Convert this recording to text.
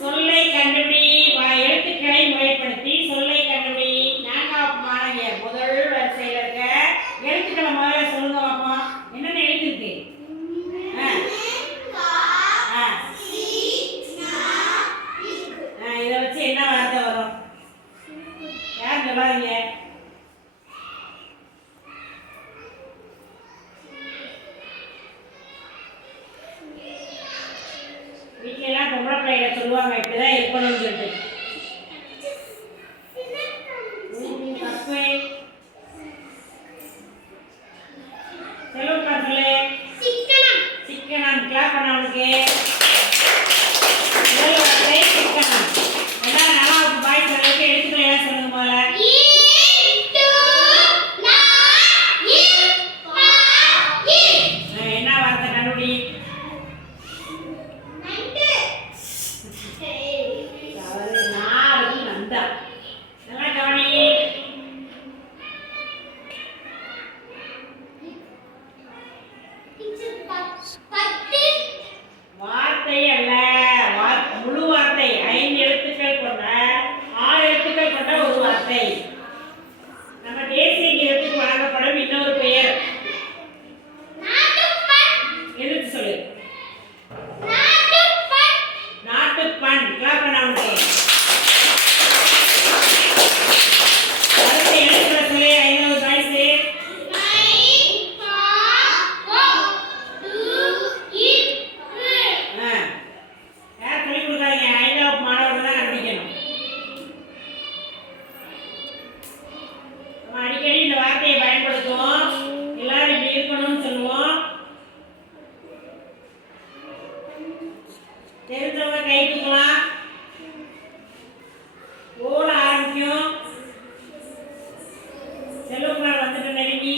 சொல்லை வீட்ல எல்லாம் பொம்பளை பிள்ளைகளை சொல்லுவாங்க இப்படிதான் இருக்கணும்னு சொல்லிட்டு. Bye. செல்வகுமார் வந்துட்டு நெருங்கி